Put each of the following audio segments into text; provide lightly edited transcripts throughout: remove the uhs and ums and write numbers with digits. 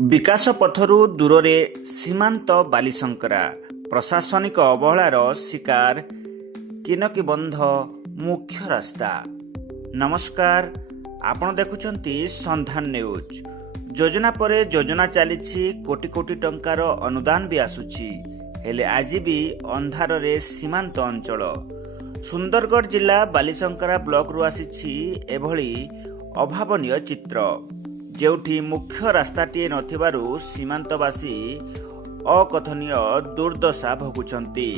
ବିକାଶ ପଥରୁ ଦୂରରେ ସୀମାନ୍ତ ବାଲିଶଙ୍କରା ପ୍ରଶାସନିକ ଅବହେଳାର ଶିକାର କିନକିବନ୍ଧ ମୁଖ୍ୟ ରାସ୍ତା। ନମସ୍କାର, ଆପଣ ଦେଖୁଛନ୍ତି ସନ୍ଧାନ ନ୍ୟୁଜ୍। ଯୋଜନା ପରେ ଯୋଜନା ଚାଲିଛି, କୋଟି କୋଟି ଟଙ୍କାର ଅନୁଦାନ ବି ଆସୁଛି, ହେଲେ ଆଜି ବି ଅନ୍ଧାରରେ ସୀମାନ୍ତ ଅଞ୍ଚଳ। ସୁନ୍ଦରଗଡ଼ ଜିଲ୍ଲା ବାଲିଶଙ୍କରା ବ୍ଲକରୁ ଆସିଛି ଏଭଳି ଅଭାବନୀୟ ଚିତ୍ର, ଯେଉଁଠି ମୁଖ୍ୟ ରାସ୍ତାଟିଏ ନଥିବାରୁ ସୀମାନ୍ତବାସୀ ଅକଥନୀୟ ଦୁର୍ଦ୍ଦଶା ଭୋଗୁଛନ୍ତି।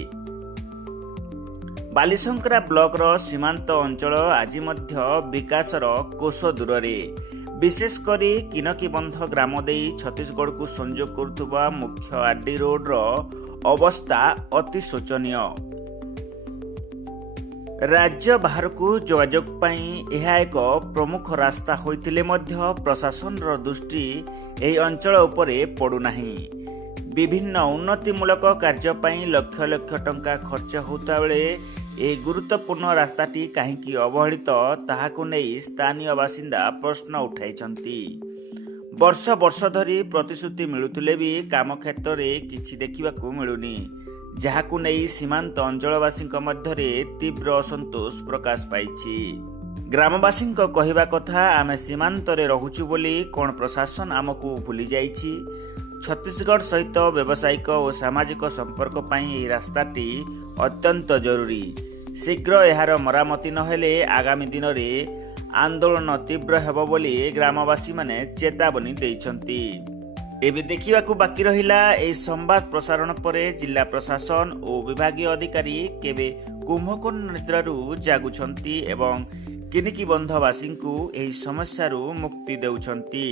ବାଲିଶଙ୍କରା ବ୍ଲକର ସୀମାନ୍ତ ଅଞ୍ଚଳ ଆଜି ମଧ୍ୟ ବିକାଶର କୋଶ ଦୂରରେ। ବିଶେଷ କରି କିନକିବନ୍ଧ ଗ୍ରାମ ଦେଇ ଛତିଶଗଡ଼କୁ ସଂଯୋଗ କରୁଥିବା ମୁଖ୍ୟ ଆର.ଡ. ରୋଡର ଅବସ୍ଥା ଅତି ଶୋଚନୀୟ। ରାଜ୍ୟ ବାହାରକୁ ଯୋଗାଯୋଗ ପାଇଁ ଏହା ଏକ ପ୍ରମୁଖ ରାସ୍ତା ହୋଇଥିଲେ ମଧ୍ୟ ପ୍ରଶାସନର ଦୃଷ୍ଟି ଏହି ଅଞ୍ଚଳ ଉପରେ ପଡ଼ୁନାହିଁ। ବିଭିନ୍ନ ଉନ୍ନତିମୂଳକ କାର୍ଯ୍ୟ ପାଇଁ ଲକ୍ଷ ଲକ୍ଷ ଟଙ୍କା ଖର୍ଚ୍ଚ ହେଉଥିବା ବେଳେ ଏହି ଗୁରୁତ୍ୱପୂର୍ଣ୍ଣ ରାସ୍ତାଟି କାହିଁକି ଅବହେଳିତ, ତାହାକୁ ନେଇ ସ୍ଥାନୀୟ ବାସିନ୍ଦା ପ୍ରଶ୍ନ ଉଠାଇଛନ୍ତି। ବର୍ଷ ବର୍ଷ ଧରି ପ୍ରତିଶ୍ରୁତି ମିଳୁଥିଲେ ବି କାମ କ୍ଷେତ୍ରରେ କିଛି ଦେଖିବାକୁ ମିଳୁନି, ଯାହାକୁ ନେଇ ସୀମାନ୍ତ ଅଞ୍ଚଳବାସୀଙ୍କ ମଧ୍ୟରେ ତୀବ୍ର ଅସନ୍ତୋଷ ପ୍ରକାଶ ପାଇଛି। ଗ୍ରାମବାସୀଙ୍କ କହିବା କଥା, ଆମେ ସୀମାନ୍ତରେ ରହୁଛୁ ବୋଲି କ'ଣ ପ୍ରଶାସନ ଆମକୁ ଭୁଲି ଯାଇଛି? ଛତିଶଗଡ଼ ସହିତ ବ୍ୟବସାୟିକ ଓ ସାମାଜିକ ସମ୍ପର୍କ ପାଇଁ ଏହି ରାସ୍ତାଟି ଅତ୍ୟନ୍ତ ଜରୁରୀ। ଶୀଘ୍ର ଏହାର ମରାମତି ନହେଲେ ଆଗାମୀ ଦିନରେ ଆନ୍ଦୋଳନ ତୀବ୍ର ହେବ ବୋଲି ଗ୍ରାମବାସୀମାନେ ଚେତାବନୀ ଦେଇଛନ୍ତି। ଏବେ ଦେଖିବାକୁ ବାକି ରହିଲା ଏହି ସମ୍ବାଦ ପ୍ରସାରଣ ପରେ ଜିଲ୍ଲା ପ୍ରଶାସନ ଓ ବିଭାଗୀୟ ଅଧିକାରୀ କେବେ କୁମ୍ଭକର୍ଣ୍ଣ ନିଦ୍ରାରୁ ଜାଗୁଛନ୍ତି ଏବଂ କିନକିବନ୍ଧବାସୀଙ୍କୁ ଏହି ସମସ୍ୟାରୁ ମୁକ୍ତି ଦେଉଛନ୍ତି।